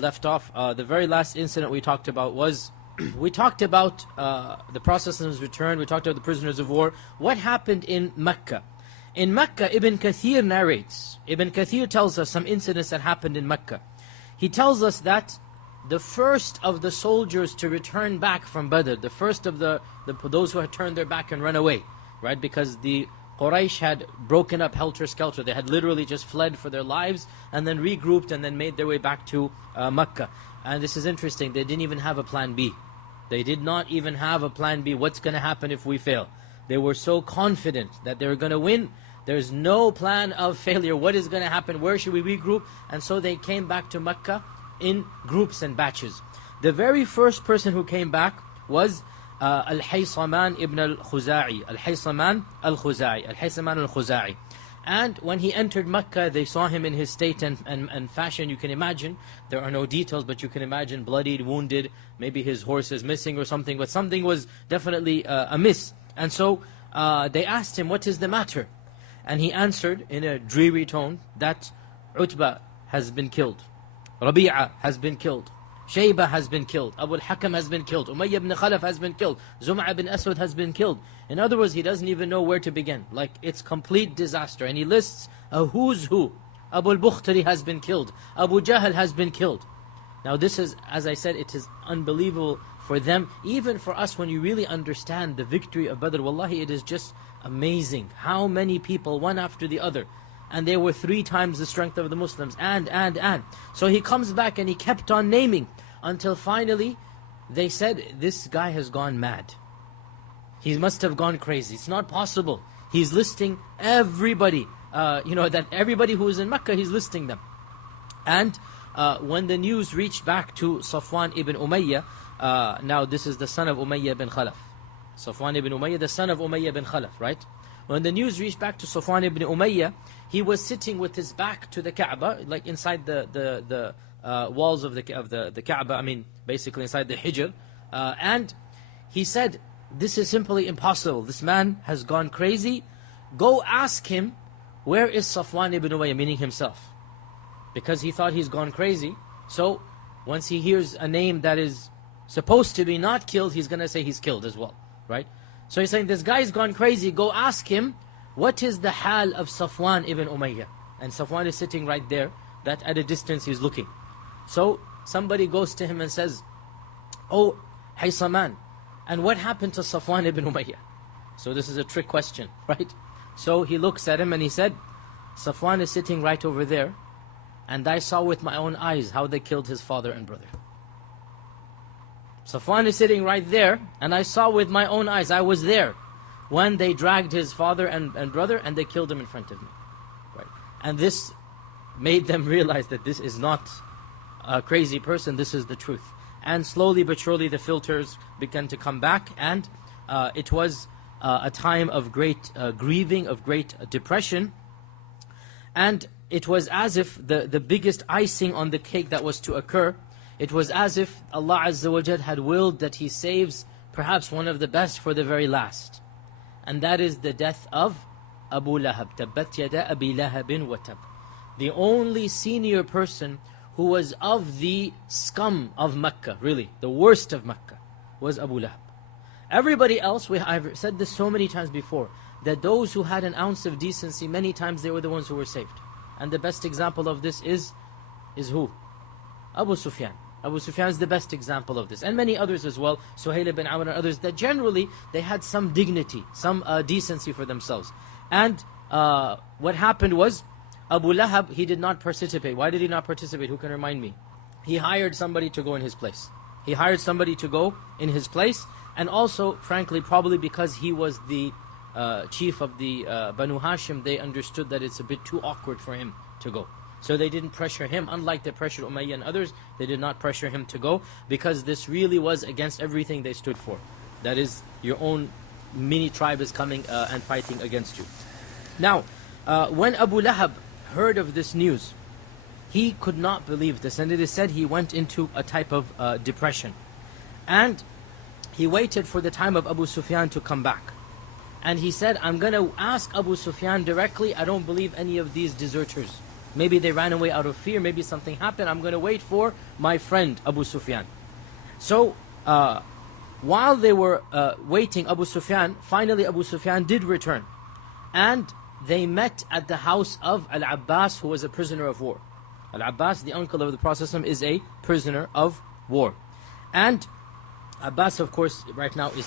left off, the very last incident we talked about was, we talked about the Prophet's return, we talked about the prisoners of war. What happened in Mecca? In Mecca, Ibn Kathir narrates, Ibn Kathir tells us some incidents that happened in Mecca. He tells us that the first of the soldiers to return back from Badr, the first of those who had turned their back and run away, right? Because the Quraysh had broken up helter-skelter. They had literally just fled for their lives and then regrouped and then made their way back to Mecca. And this is interesting, they didn't even have a plan B. They did not even have a plan B. What's going to happen if we fail? They were so confident that they were going to win. There's no plan of failure. What is going to happen? Where should we regroup? And so they came back to Mecca in groups and batches. The very first person who came back was al-Haysaman ibn al-Khuza'i. Al-Haysaman al-Khuza'i. Al-Haysaman al-Khuza'i. And when he entered Mecca, they saw him in his state and fashion. You can imagine, there are no details, but you can imagine bloodied, wounded, maybe his horse is missing or something, but something was definitely amiss. And so they asked him, what is the matter? And he answered in a dreary tone that Utbah has been killed, Rabi'a has been killed, Shayba has been killed, Abu al-Hakam has been killed, Umayyah ibn Khalaf has been killed, Zum'a ibn Aswad has been killed. In other words, he doesn't even know where to begin. Like, it's complete disaster. And he lists a who's who. Abu al-Bukhtari has been killed, Abu Jahl has been killed. Now this is, as I said, it is unbelievable for them. Even for us, when you really understand the victory of Badr, wallahi, it is just amazing how many people, one after the other, and they were 3 times the strength of the Muslims, and. So he comes back and he kept on naming until finally they said, this guy has gone mad. He must have gone crazy. It's not possible. He's listing everybody, that everybody who is in Mecca, he's listing them. And when the news reached back to Safwan ibn Umayyah, now this is the son of Umayyah ibn Khalaf. Safwan ibn Umayyah, the son of Umayyah ibn Khalaf, right? When the news reached back to Safwan ibn Umayyah, he was sitting with his back to the Kaaba, like inside the walls of the Kaaba, I mean, basically inside the Hijr. And he said, this is simply impossible. This man has gone crazy. Go ask him, where is Safwan ibn Umayyah, meaning himself. Because he thought he's gone crazy. So once he hears a name that is supposed to be not killed, he's going to say he's killed as well, right? So he's saying, this guy's gone crazy. Go ask him, what is the hal of Safwan ibn Umayyah? And Safwan is sitting right there, that at a distance he's looking. So somebody goes to him and says, oh, Haysaman, and what happened to Safwan ibn Umayyah? So this is a trick question, right? So he looks at him and he said, Safwan is sitting right over there, and I saw with my own eyes how they killed his father and brother. Safwan is sitting right there, and I saw with my own eyes, I was there, when they dragged his father and brother, and they killed him in front of me. Right? And this made them realize that this is not a crazy person, this is the truth. And slowly but surely the filters began to come back, and it was a time of great grieving, of great depression. And it was as if the biggest icing on the cake that was to occur, it was as if Allah Azza wa Jal had willed that He saves perhaps one of the best for the very last. And that is the death of Abu Lahab. Tabbat yada Abi Lahabin wa tab. The only senior person who was of the scum of Mecca, really, the worst of Mecca, was Abu Lahab. Everybody else, I've said this so many times before, that those who had an ounce of decency, many times they were the ones who were saved. And the best example of this is who? Abu Sufyan. Abu Sufyan is the best example of this. And many others as well, Suhail ibn Amr and others, that generally they had some dignity, some decency for themselves. And what happened was, Abu Lahab, he did not participate. Why did he not participate? Who can remind me? He hired somebody to go in his place. He hired somebody to go in his place, and also, frankly, probably because he was the chief of the Banu Hashim, they understood that it's a bit too awkward for him to go. So they didn't pressure him, unlike they pressured Umayyah and others, they did not pressure him to go, because this really was against everything they stood for. That is, your own mini tribe is coming and fighting against you. Now, when Abu Lahab heard of this news, he could not believe this, and it is said he went into a type of depression. And he waited for the time of Abu Sufyan to come back. And he said, I'm going to ask Abu Sufyan directly, I don't believe any of these deserters. Maybe they ran away out of fear, maybe something happened. I'm going to wait for my friend Abu Sufyan. So, while they were waiting, finally Abu Sufyan did return. And they met at the house of Al-Abbas, who was a prisoner of war. Al-Abbas, the uncle of the Prophet ﷺ, is a prisoner of war. And Abbas, of course, right now is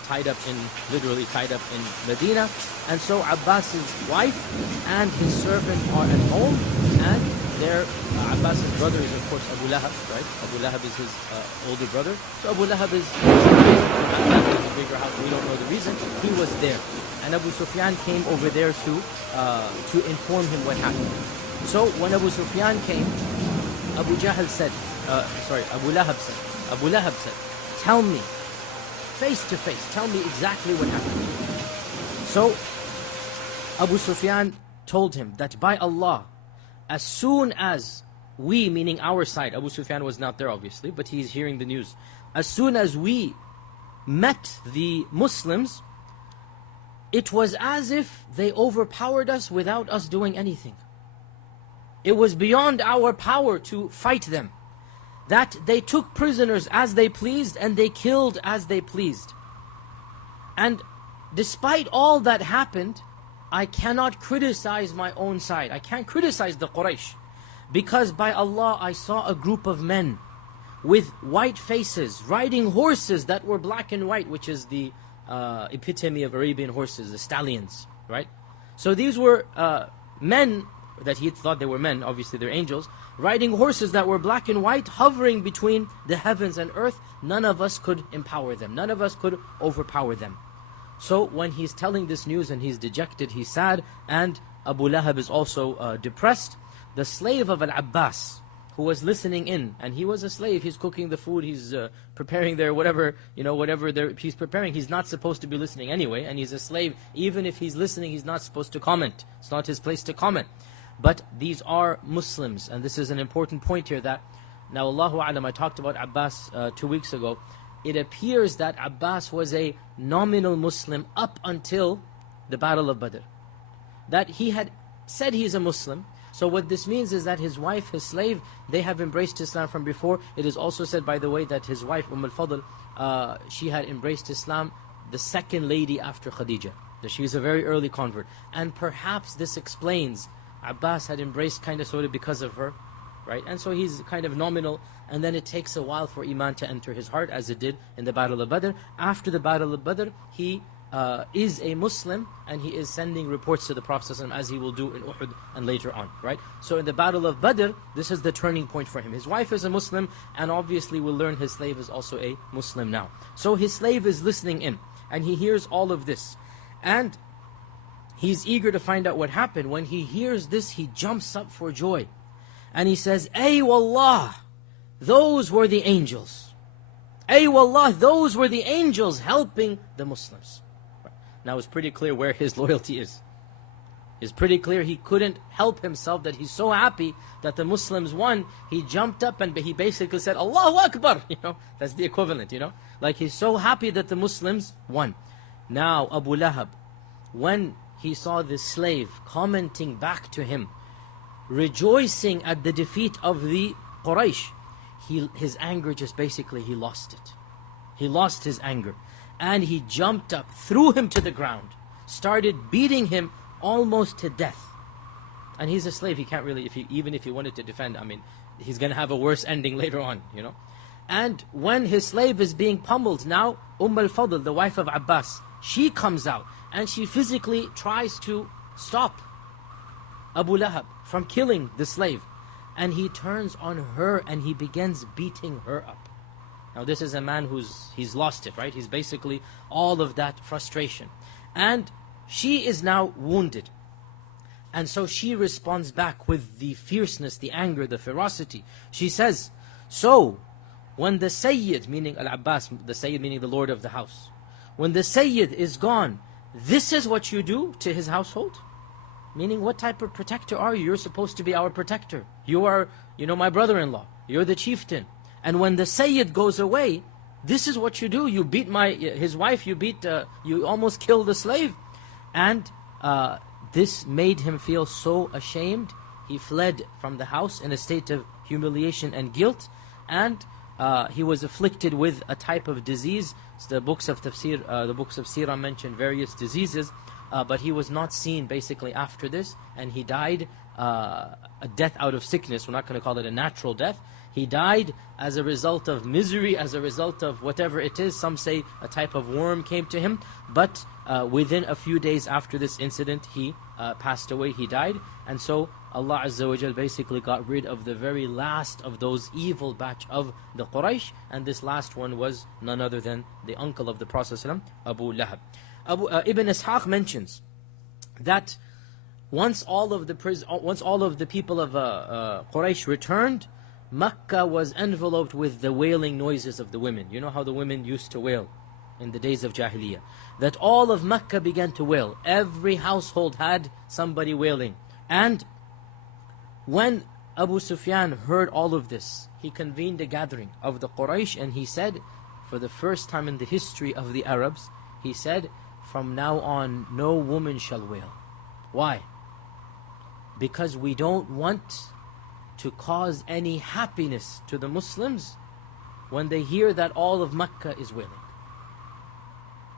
literally tied up in Medina. And so Abbas's wife and his servant are at home. And Abbas's brother is, of course, Abu Lahab, right? Abu Lahab is his older brother. So Abu Lahab is a bigger house. We don't know the reason. He was there. And Abu Sufyan came over there to inform him what happened. So when Abu Sufyan came, Abu Lahab said, tell me, face to face, tell me exactly what happened. So Abu Sufyan told him that by Allah, as soon as we, meaning our side, Abu Sufyan was not there obviously, but he's hearing the news. As soon as we met the Muslims, it was as if they overpowered us without us doing anything. It was beyond our power to fight them. That they took prisoners as they pleased and they killed as they pleased. And despite all that happened, I cannot criticize my own side. I can't criticize the Quraysh. Because by Allah, I saw a group of men with white faces, riding horses that were black and white, which is the epitome of Arabian horses, the stallions, right? So these were men that he thought they were men, obviously they're angels, riding horses that were black and white, hovering between the heavens and earth. None of us could empower them. None of us could overpower them. So when he's telling this news and he's dejected, he's sad, and Abu Lahab is also depressed, the slave of Al-Abbas, who was listening in, and he was a slave, he's cooking the food, he's preparing their whatever he's preparing, he's not supposed to be listening anyway, and he's a slave. Even if he's listening, he's not supposed to comment. It's not his place to comment. But these are Muslims, and this is an important point here that, now Allahu A'lam, I talked about Abbas 2 weeks ago. It appears that Abbas was a nominal Muslim up until the Battle of Badr. That he had said he's a Muslim. So what this means is that his wife, his slave, they have embraced Islam from before. It is also said, by the way, that his wife, al-Fadl, she had embraced Islam, the second lady after Khadija. That she was a very early convert. And perhaps this explains Abbas had embraced kind of sort of because of her, right? And so he's kind of nominal, and then it takes a while for Iman to enter his heart, as it did in the Battle of Badr. After the Battle of Badr, he is a Muslim, and he is sending reports to the Prophet ﷺ, as he will do in Uhud and later on, right? So in the Battle of Badr, this is the turning point for him. His wife is a Muslim, and obviously we'll learn his slave is also a Muslim now. So his slave is listening in, and he hears all of this. And he's eager to find out what happened. When he hears this, he jumps up for joy. And he says, Ay wallah, those were the angels. Ay wallah, those were the angels helping the Muslims. Now it's pretty clear where his loyalty is. It's pretty clear he couldn't help himself, that he's so happy that the Muslims won. He jumped up and he basically said, Allahu Akbar. That's the equivalent, Like he's so happy that the Muslims won. Now Abu Lahab, when he saw this slave commenting back to him, rejoicing at the defeat of the Quraysh, his anger just basically, he lost it. He lost his anger. And he jumped up, threw him to the ground, started beating him almost to death. And he's a slave, he can't really, even if he wanted to defend, he's going to have a worse ending later on, And when his slave is being pummeled, now al-Fadl, the wife of Abbas, she comes out and she physically tries to stop Abu Lahab from killing the slave. And he turns on her and he begins beating her up. Now this is a man he's lost it, right? He's basically all of that frustration. And she is now wounded. And so she responds back with the fierceness, the anger, the ferocity. She says, so when the Sayyid, meaning Al-Abbas, the Sayyid meaning the Lord of the house, when the Sayyid is gone, this is what you do to his household? Meaning, what type of protector are you? You're supposed to be our protector. You are, my brother-in-law. You're the chieftain. And when the Sayyid goes away, this is what you do. You beat his wife, you almost killed the slave. And this made him feel so ashamed. he fled from the house in a state of humiliation and guilt, and he was afflicted with a type of disease. So the books of tafsir, the books of seerah mention various diseases, but he was not seen basically after this, and he died a death out of sickness. We're not going to call it a natural death. He died as a result of misery, as a result of whatever it is. Some say a type of worm came to him, but within a few days after this incident, he passed away, he died. And so Allah Azza wa Jal basically got rid of the very last of those evil batch of the Quraysh, and this last one was none other than the uncle of the Prophet ﷺ, Abu Lahab. Ibn Ishaq mentions that once all of the people of Quraysh returned, Makkah was enveloped with the wailing noises of the women. You know how the women used to wail in the days of Jahiliyyah. That all of Makkah began to wail. Every household had somebody wailing. And when Abu Sufyan heard all of this, he convened a gathering of the Quraysh, and he said, for the first time in the history of the Arabs, he said, from now on, no woman shall wail. Why? Because we don't want to cause any happiness to the Muslims when they hear that all of Makkah is wailing.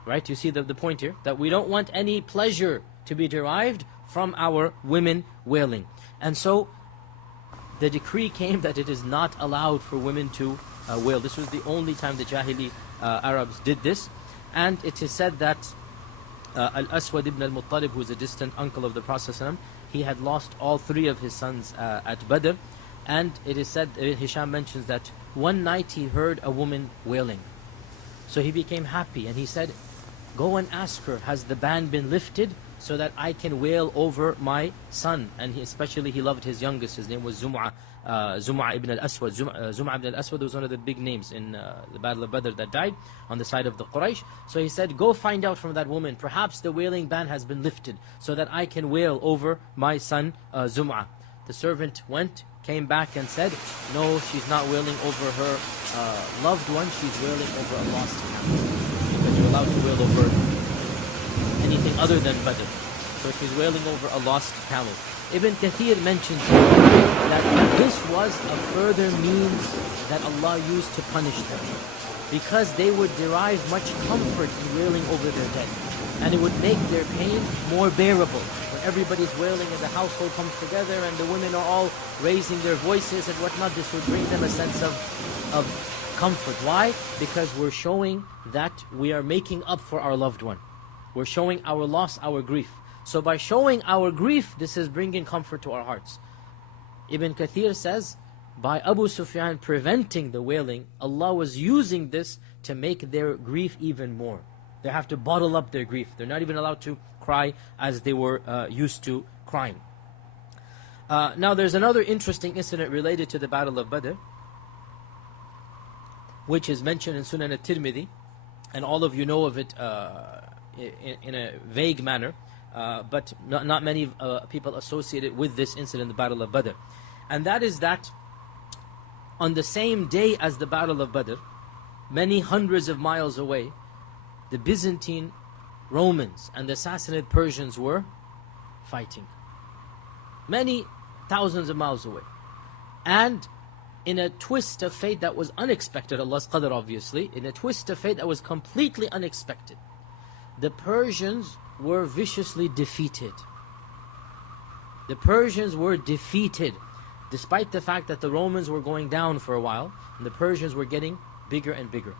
Right? You see the point here? That we don't want any pleasure to be derived from our women wailing. And so the decree came that it is not allowed for women to wail. This was the only time the Jahili Arabs did this. And it is said that Al-Aswad ibn al-Muttalib, who is a distant uncle of the Prophet ﷺ, he had lost all three of his sons at Badr. And it is said, Hisham mentions that one night he heard a woman wailing. So he became happy and he said, go and ask her, has the ban been lifted so that I can wail over my son? And especially he loved his youngest, his name was Zum'a ibn al-Aswad. Zum'a ibn al-Aswad was one of the big names in the Battle of Badr that died on the side of the Quraysh. So he said, go find out from that woman, perhaps the wailing ban has been lifted so that I can wail over my son Zum'a. The servant went, came back and said, no, she's not wailing over her loved one, she's wailing over a lost camel. Because you're allowed to wail over anything other than Badr. So she's wailing over a lost camel. Ibn Kathir mentions that this was a further means that Allah used to punish them, because they would derive much comfort in wailing over their dead, and it would make their pain more bearable. When everybody's wailing and the household comes together and the women are all raising their voices and whatnot, this would bring them a sense of comfort. Why? Because we're showing that we are making up for our loved one. We're showing our loss, our grief. So by showing our grief, this is bringing comfort to our hearts. Ibn Kathir says, by Abu Sufyan preventing the wailing, Allah was using this to make their grief even more. They have to bottle up their grief. They're not even allowed to cry as they were used to crying. Now there's another interesting incident related to the Battle of Badr, which is mentioned in Sunan al-Tirmidhi, and all of you know of it in a vague manner, but not many people associate it with this incident, the Battle of Badr. And that is that on the same day as the Battle of Badr, many hundreds of miles away, the Byzantine Romans and the Sassanid Persians were fighting. Many thousands of miles away. And in a twist of fate that was unexpected, Allah's qadr obviously, in a twist of fate that was completely unexpected, the Persians were viciously defeated. The Persians were defeated, despite the fact that the Romans were going down for a while, and the Persians were getting bigger and bigger,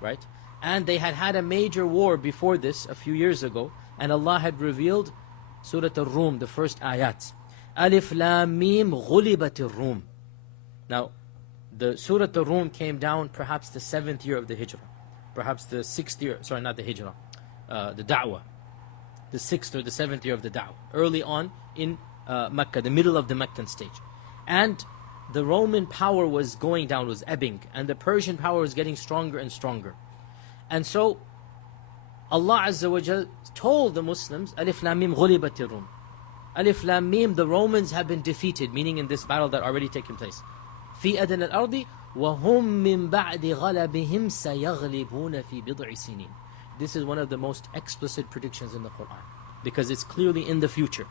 right? And they had had a major war before this, a few years ago, and Allah had revealed Surah Al-Rum, the first ayat. Alif Lam Mim Ghulibat Al-Rum. Now, the Surah Al-Rum came down perhaps the 7th year of the Hijrah, perhaps the 6th year, sorry, not the Hijrah, the Da'wah, the 6th or the 7th year of the Da'wah, early on in Mecca, the middle of the Meccan stage. And the Roman power was going down, was ebbing, and the Persian power was getting stronger and stronger. And so Allah Azza wa Jal told the Muslims, Alif Lam Mim Ghulibat Rum. Alif Lam Mim, the Romans have been defeated, meaning in this battle that already taken place. Fi adna al-ardi wa hum min ba'di ghalabihim sayaghlibuna fi bid'i sinin. This is one of the most explicit predictions in the Quran, because it's clearly in the future.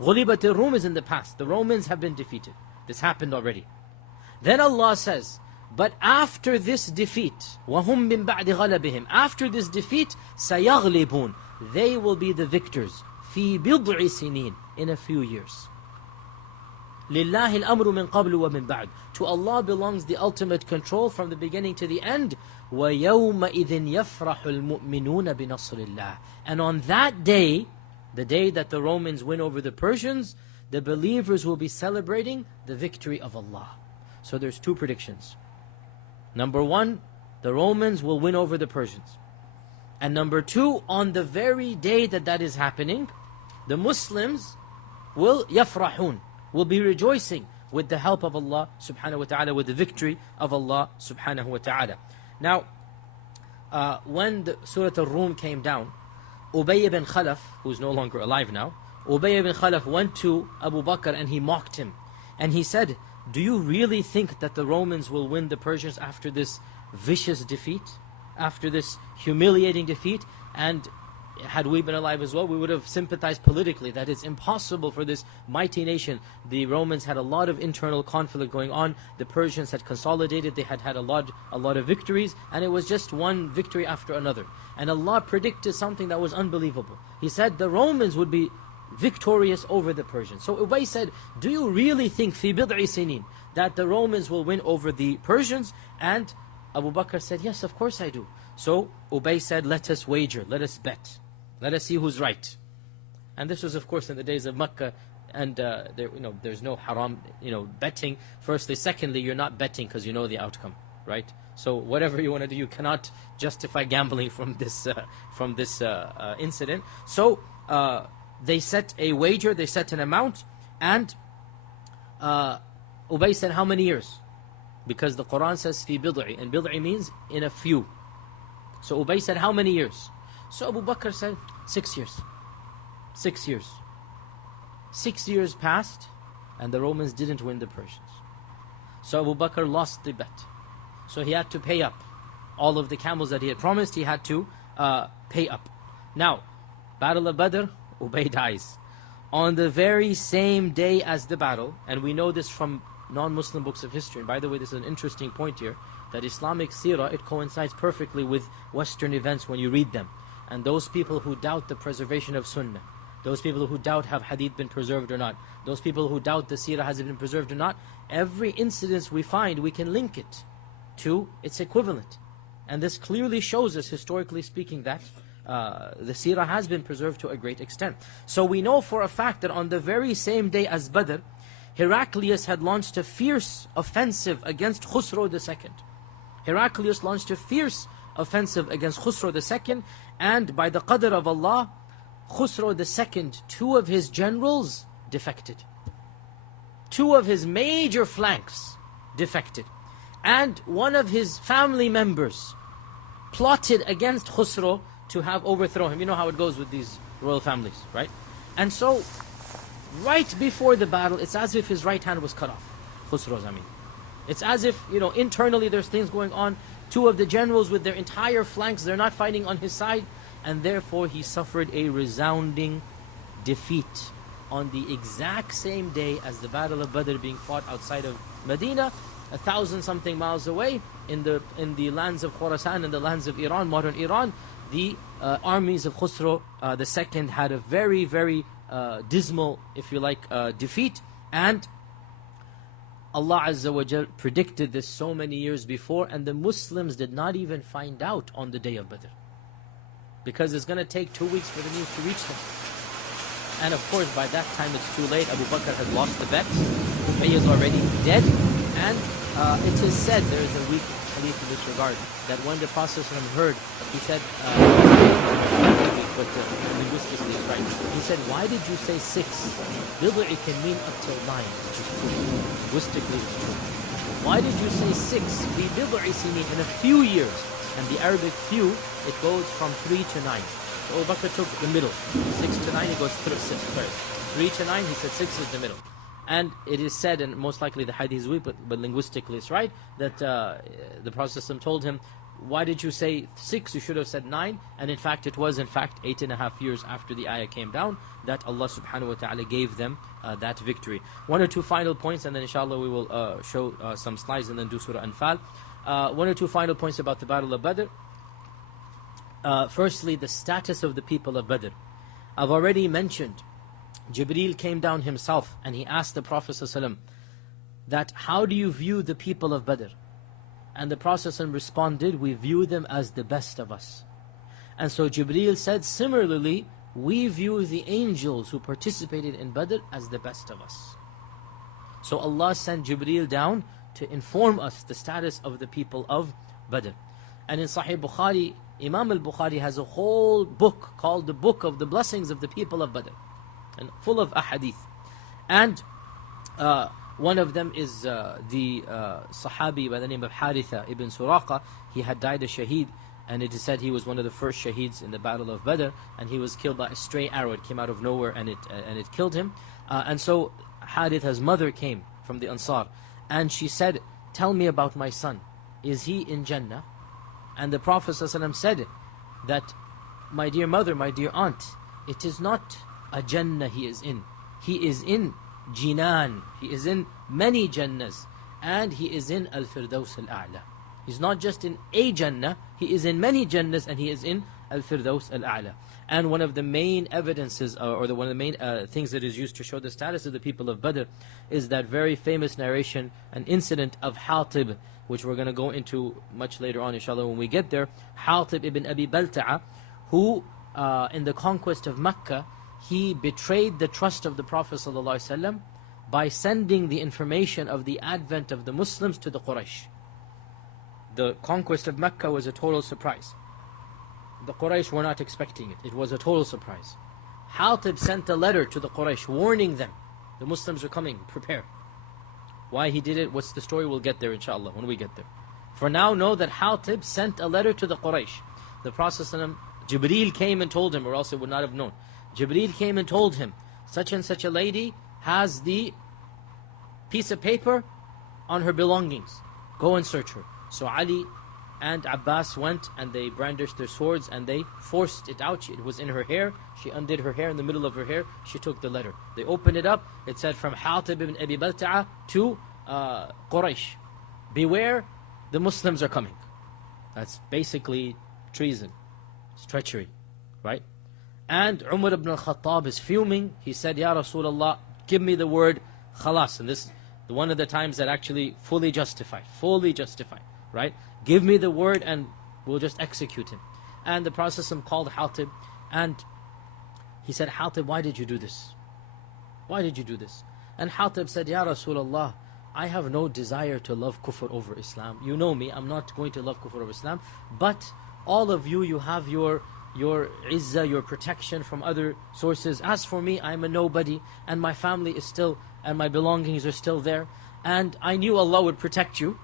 غُلِبَتِ الرُّومِ is in the past. The Romans have been defeated. This happened already. Then Allah says, but after this defeat, وَهُمْ مِنْ بَعْدِ غَلَبِهِمْ, after this defeat, سَيَغْلِبُونَ, they will be the victors. فِي بِضْعِ سِنِينَ, in a few years. لِلَّهِ الْأَمْرُ مِنْ قَبْلُ وَمِنْ بَعْدُ, to Allah belongs the ultimate control from the beginning to the end. وَيَوْمَئِذٍ يَفْرَحُ الْمُؤْمِنُونَ بِنَصْرِ اللَّهِ, and on that day, the day that the Romans win over the Persians, the believers will be celebrating the victory of Allah. So there's two predictions. Number one, the Romans will win over the Persians. And number two, on the very day that that is happening, the Muslims will yafrahun, will be rejoicing with the help of Allah subhanahu wa ta'ala, with the victory of Allah subhanahu wa ta'ala. Now, when the Surah Al-Rum came down, Ubay ibn Khalaf, who's no longer alive now, Ubay ibn Khalaf went to Abu Bakr and he mocked him. And he said, do you really think that the Romans will win the Persians after this vicious defeat? After this humiliating defeat? And had we been alive as well, we would have sympathized politically that it's impossible for this mighty nation. The Romans had a lot of internal conflict going on. The Persians had consolidated. They had had a lot of victories. And it was just one victory after another. And Allah predicted something that was unbelievable. He said the Romans would be victorious over the Persians. So Ubay said, do you really think fi bid'i sinin that the Romans will win over the Persians? And Abu Bakr said, yes, of course I do. So Ubay said, let us wager, let us bet. Let us see who's right. And this was, of course, in the days of Mecca, and there's no haram, betting. Firstly, secondly, you're not betting because you know the outcome, right? So whatever you want to do, you cannot justify gambling from this incident. So they set a wager, they set an amount, and Ubay said, how many years? Because the Quran says fi bid'i, and bid'i means in a few. So Ubay said, how many years? So Abu Bakr said, 6 years. 6 years. 6 years passed, and the Romans didn't win the Persians. So Abu Bakr lost the bet. So he had to pay up. All of the camels that he had promised, he had to pay up. Now, Battle of Badr, Ubay dies. On the very same day as the battle, and we know this from non-Muslim books of history, and by the way, this is an interesting point here, that Islamic seerah, it coincides perfectly with Western events when you read them. And those people who doubt the preservation of Sunnah, those people who doubt have Hadith been preserved or not, those people who doubt the seerah has it been preserved or not, every incident we find, we can link it to its equivalent. And this clearly shows us, historically speaking, that the seerah has been preserved to a great extent. So we know for a fact that on the very same day as Badr, Heraclius had launched a fierce offensive against Khusro II. Heraclius launched a fierce offensive against Khusro II, and by the qadr of Allah, Khusro II, 2 of his generals defected. 2 of his major flanks defected. And 1 of his family members plotted against Khusro to have overthrown him. You know how it goes with these royal families, right? And so, right before the battle, it's as if his right hand was cut off. Khusro's, I mean. It's as if, internally there's things going on. 2 of the generals with their entire flanks, they're not fighting on his side. And therefore he suffered a resounding defeat on the exact same day as the Battle of Badr being fought outside of Medina, 1,000-something miles away, in the lands of Khorasan and the lands of Iran, modern Iran. The armies of Khusro II had a very, very dismal, if you like, defeat. And Allah Azza wa Jal predicted this so many years before, and the Muslims did not even find out on the day of Badr. Because it's going to take 2 weeks for the news to reach them. And of course, by that time it's too late. Abu Bakr has lost the bet. Ubay is already dead. And it is said, there is a weak hadith in this regard, that when the Prophet heard, he said, but linguistically it's right. He said, why did you say 6? Bid'i can mean up till 9, which is true. Linguistically it's true. Why did you say 6? Fi bid'i sinin, in a few years. And the Arabic few, it goes from 3 to 9. So Abu Bakr took the middle. 6 to 9, he goes 3 to 9, he said 6 is the middle. And it is said, and most likely the hadith is weak, but linguistically it's right, that the Prophet ﷺ told him, why did you say 6? You should have said 9. And in fact, it was in fact 8.5 years after the ayah came down that Allah subhanahu wa ta'ala gave them that victory. 1 or 2 final points, and then inshallah we will show some slides and then do Surah Anfal. 1 or 2 final points about the Battle of Badr. Firstly, the status of the people of Badr. I've already mentioned, Jibreel came down himself and he asked the Prophet ﷺ that, how do you view the people of Badr? And the Prophet ﷺ responded, we view them as the best of us. And so Jibreel said, similarly, we view the angels who participated in Badr as the best of us. So Allah sent Jibreel down to inform us the status of the people of Badr. And in Sahih Bukhari, Imam al-Bukhari has a whole book called the Book of the Blessings of the People of Badr, and full of ahadith. And one of them is the Sahabi by the name of Haritha ibn Suraqa. He had died a shaheed, and it is said he was one of the first shaheeds in the Battle of Badr, and he was killed by a stray arrow. It came out of nowhere and it killed him. And so Haritha's mother came from the Ansar, and she said, tell me about my son. Is he in Jannah? And the Prophet ﷺ said that, my dear mother, my dear aunt, it is not a Jannah he is in. He is in Jinan. He is in many Jannahs. And he is in Al-Firdaus Al-A'la. He's not just in a Jannah, he is in many Jannahs, and he is in Al-Firdaus Al-A'la. And one of the main evidences, one of the main things that is used to show the status of the people of Badr is that very famous narration, an incident of Hatib, which we're going to go into much later on inshallah when we get there. Hatib ibn Abi Balta'a, who in the conquest of Mecca, he betrayed the trust of the Prophet ﷺ by sending the information of the advent of the Muslims to the Quraysh. The conquest of Mecca was a total surprise. The Quraysh were not expecting it. It was a total surprise. Hatib sent a letter to the Quraysh warning them, the Muslims are coming, prepare. Why he did it, what's the story, we'll get there inshallah when we get there. For now, know that Hatib sent a letter to the Quraysh. The Prophet ﷺ, Jibreel came and told him, or else he would not have known. Jibreel came and told him, such and such a lady has the piece of paper on her belongings. Go and search her. So Ali and Abbas went and they brandished their swords and they forced it out. It was in her hair. She undid her hair. In the middle of her hair, she took the letter. They opened it up. It said, from Hatib ibn Abi Balta'a to Quraysh, beware, the Muslims are coming. That's basically treason. It's treachery, right? And Umar ibn al-Khattab is fuming. He said, Ya Rasulullah, give me the word khalas. And this is one of the times that actually fully justified, right? Give me the word and we'll just execute him. And the Prophet called Hatib and he said, Hatib, why did you do this? Why did you do this? And Hatib said, Ya Rasulullah, I have no desire to love kufr over Islam. You know me, I'm not going to love kufr over Islam. But all of you, you have your izzah, your protection from other sources. As for me, I'm a nobody, and my family is still, and my belongings are still there. And I knew Allah would protect you.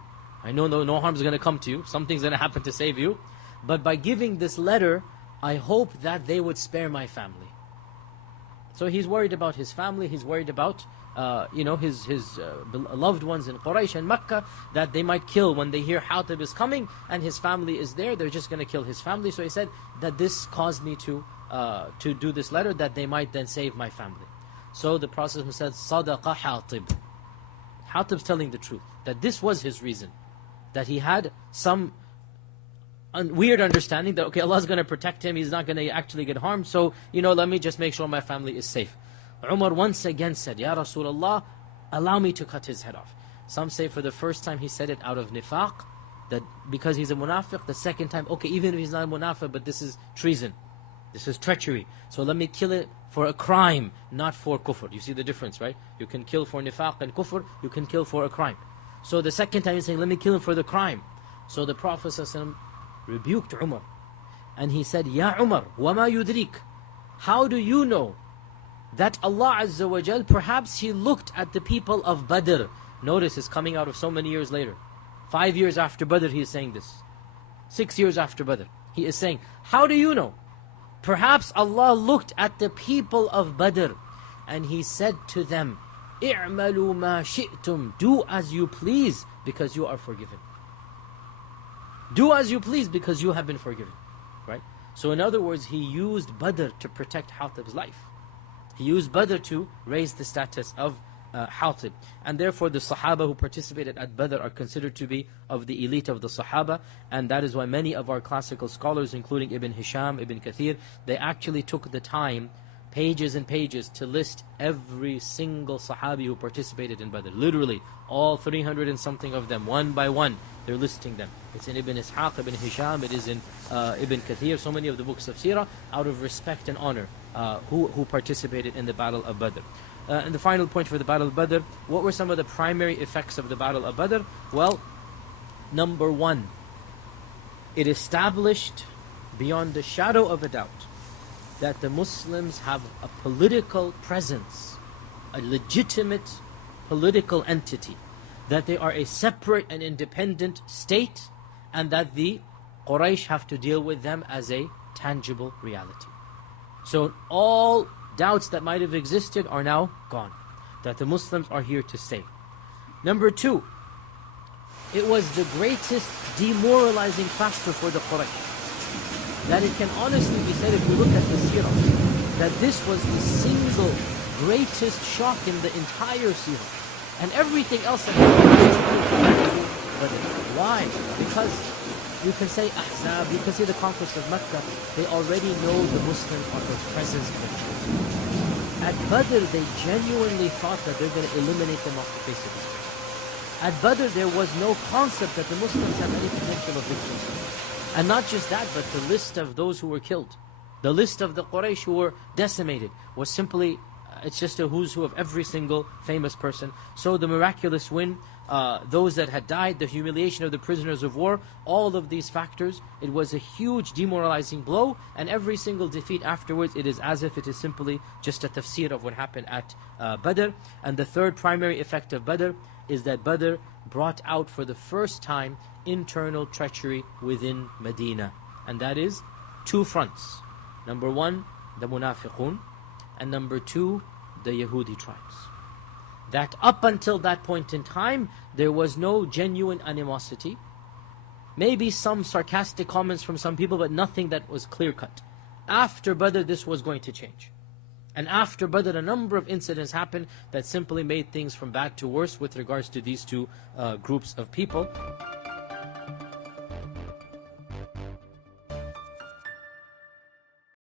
I know no harm is going to come to you. Something's going to happen to save you. But by giving this letter, I hope that they would spare my family. So he's worried about his family. He's worried about his loved ones in Quraysh and Mecca, that they might kill when they hear Hatib is coming and his family is there. They're just going to kill his family. So he said that this caused me to do this letter, that they might then save my family. So the Prophet said, Sadaqa Hatib. Hatib's telling the truth, that this was his reason, that he had some weird understanding that, okay, Allah's going to protect him, he's not going to actually get harmed, so, let me just make sure my family is safe. Umar once again said, Ya Rasulullah, allow me to cut his head off. Some say for the first time he said it out of nifaq, that because he's a munafiq. The second time, okay, even if he's not a munafiq, but this is treason, this is treachery, so let me kill it for a crime, not for kufr. You see the difference, right? You can kill for nifaq and kufr, you can kill for a crime. So the second time he's saying, let me kill him for the crime. So the Prophet ﷺ rebuked Umar, and he said, Ya Umar, wama yudrik, how do you know that Allah Azza wa Jal, perhaps he looked at the people of Badr. Notice it's coming out of so many years later. 5 years after Badr he is saying this. 6 years after Badr he is saying, how do you know? Perhaps Allah looked at the people of Badr and he said to them, i'malu ma shi'tum, do as you please, because you are forgiven. Do as you please because you have been forgiven. Right? So in other words, he used Badr to protect Hatib's life. He used Badr to raise the status of Hatib. And therefore the Sahaba who participated at Badr are considered to be of the elite of the Sahaba. And that is why many of our classical scholars, including Ibn Hisham, Ibn Kathir, they actually took the time, pages and pages, to list every single Sahabi who participated in Badr. Literally, all 300 and something of them, one by one, they're listing them. It's in Ibn Ishaq, Ibn Hisham, it is in Ibn Kathir, so many of the books of Seerah, out of respect and honor, who participated in the Battle of Badr. And the final point for the Battle of Badr, what were some of the primary effects of the Battle of Badr? Well, number one, it established beyond a shadow of a doubt that the Muslims have a political presence, a legitimate political entity, that they are a separate and independent state, and that the Quraysh have to deal with them as a tangible reality. So all doubts that might have existed are now gone, that the Muslims are here to stay. Number two, it was the greatest demoralizing factor for the Quraysh, that it can honestly be said, if we look at the seerah, that this was the single greatest shock in the entire seerah. And everything else that happened. Why? Because you can say Ahzab, you can say the conquest of Mecca, they already know the Muslims are the presence of the truth. At Badr, they genuinely thought that they're going to eliminate them off the face of this earth. At Badr, there was no concept that the Muslims have any potential of victory. And not just that, but the list of those who were killed, the list of the Quraysh who were decimated, was simply, it's just a who's who of every single famous person. So the miraculous win, those that had died, the humiliation of the prisoners of war, all of these factors, it was a huge demoralizing blow, and every single defeat afterwards, it is as if it is simply just a tafsir of what happened at Badr. And the third primary effect of Badr is that Badr brought out for the first time internal treachery within Medina. And that is two fronts. Number one, the Munafiqun, and number two, the Yahudi tribes. That up until that point in time, there was no genuine animosity. Maybe some sarcastic comments from some people, but nothing that was clear-cut. After Badr, this was going to change. And after Badr, a number of incidents happened that simply made things from bad to worse with regards to these two groups of people.